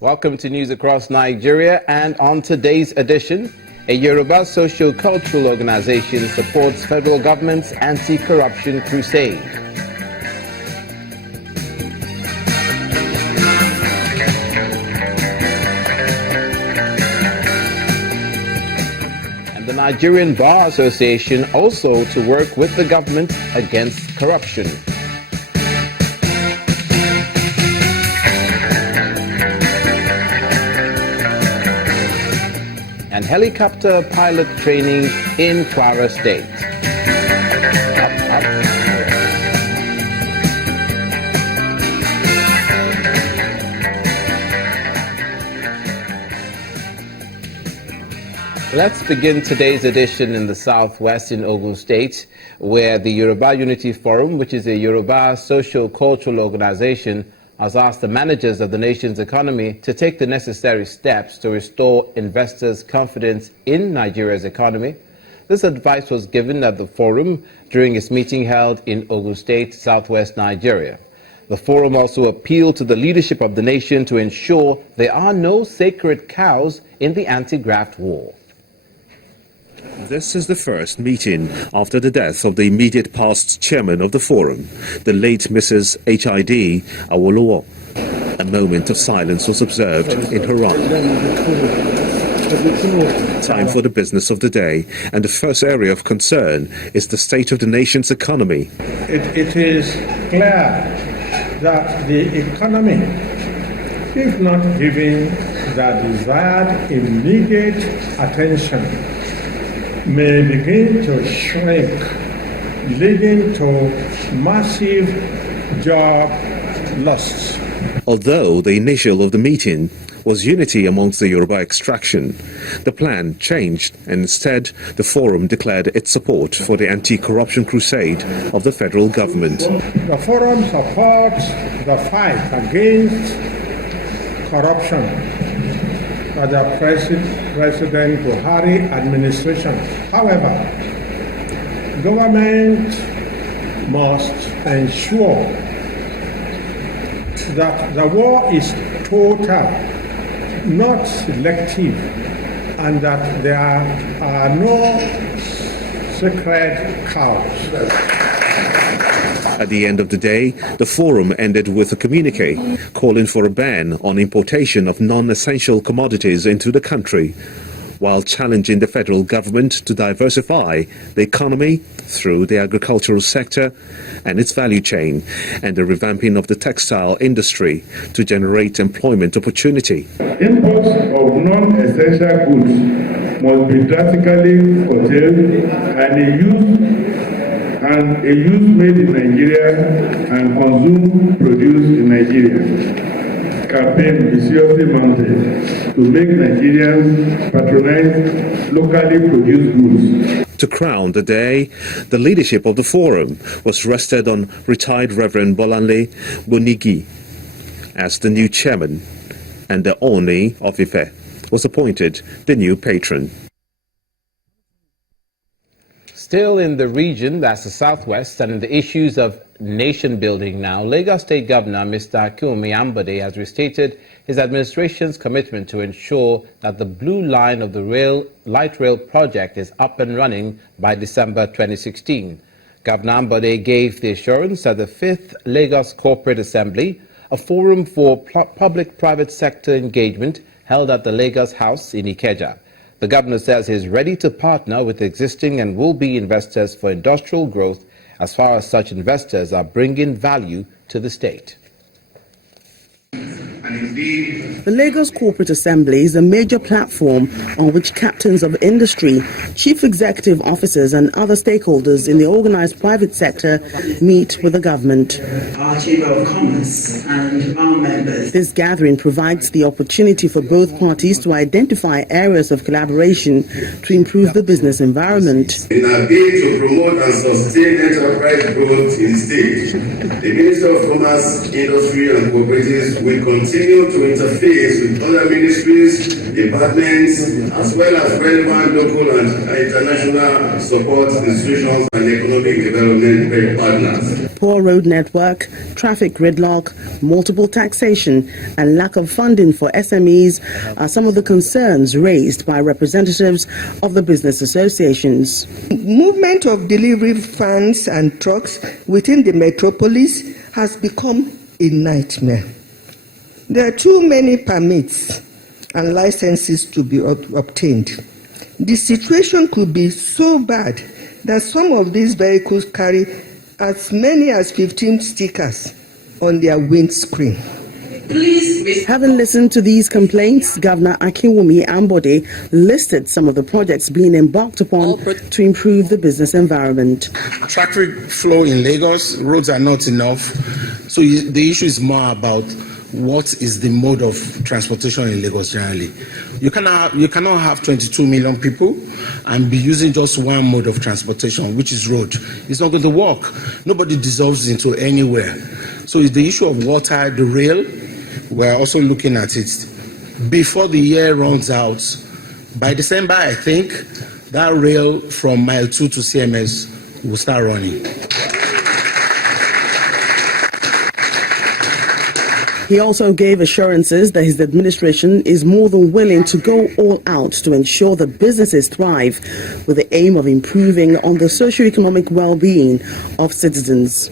Welcome to News Across Nigeria, and on today's edition, a Yoruba socio-cultural organization supports federal government's anti-corruption crusade. And the Nigerian Bar Association also to work with the government against corruption. And helicopter pilot training in Kwara State. Let's begin today's edition in the southwest in Ogun State, where the Yoruba Unity Forum, which is a Yoruba socio-cultural organization, has asked the managers of the nation's economy to take the necessary steps to restore investors' confidence in Nigeria's economy. This advice was given at the forum during its meeting held in Ogun State, southwest Nigeria. The forum also appealed to the leadership of the nation to ensure there are no sacred cows in the anti-graft war. This is the first meeting after the death of the immediate past chairman of the forum, the late Mrs. H.I.D. Awolowo. A moment of silence was observed in her honor. Time for the business of the day, and the first area of concern is the state of the nation's economy. It is clear that the economy, if not given the desired immediate attention, may begin to shrink, leading to massive job loss. Although the initial of the meeting was unity amongst the Yoruba extraction, the plan changed, and instead the forum declared its support for the anti-corruption crusade of the federal government. The forum supports the fight against corruption by the President Buhari administration. However, government must ensure that the war is total, not selective, and that there are no sacred cows. At the end of the day, the forum ended with a communique calling for a ban on importation of non-essential commodities into the country, while challenging the federal government to diversify the economy through the agricultural sector and its value chain, and the revamping of the textile industry to generate employment opportunity. Imports of non-essential goods must be drastically curtailed, and a use made in Nigeria and consume produce in Nigeria campaign is seriously mounted to make Nigerians patronize locally produced goods. To crown the day, the leadership of the forum was rested on retired Reverend Bolanle Bonigi as the new chairman, and the Oni of Ife was appointed the new patron. Still in the region, that's the southwest, and in the issues of nation building now, Lagos State Governor Mr. Akinwumi Ambode has restated his administration's commitment to ensure that the blue line of the light rail project is up and running by December 2016. Governor Ambode gave the assurance at the 5th Lagos Corporate Assembly, a forum for public-private sector engagement held at the Lagos House in Ikeja. The governor says he is ready to partner with existing and will-be investors for industrial growth as far as such investors are bringing value to the state. The Lagos Corporate Assembly is a major platform on which captains of industry, chief executive officers and other stakeholders in the organized private sector meet with the government. Our Chamber of Commerce and our members. This gathering provides the opportunity for both parties to identify areas of collaboration to improve the business environment. In our bid to promote and sustain enterprise growth in the state, the Minister of Commerce, Industry and Cooperatives will continue to interface with other ministries, departments, as well as relevant local and international support institutions and economic development partners. poor road network, traffic gridlock, multiple taxation, and lack of funding for SMEs are some of the concerns raised by representatives of the business associations. Movement of delivery vans and trucks within the metropolis has become a nightmare. There are too many permits and licenses to be obtained. The situation could be so bad that some of these vehicles carry as many as 15 stickers on their windscreen. Having listened to these complaints, Governor Akinwumi Ambode listed some of the projects being embarked upon to improve the business environment. Traffic flow in Lagos, roads are not enough. So the issue is more about what is the mode of transportation in Lagos generally. You cannot have 22 million people and be using just one mode of transportation, which is road. It's not going to work. Nobody dissolves into anywhere. So it's the issue of water, the rail. We're also looking at it. Before the year runs out, by December, I think, that rail from Mile 2 to CMS will start running. He also gave assurances that his administration is more than willing to go all out to ensure that businesses thrive with the aim of improving on the socio-economic well-being of citizens.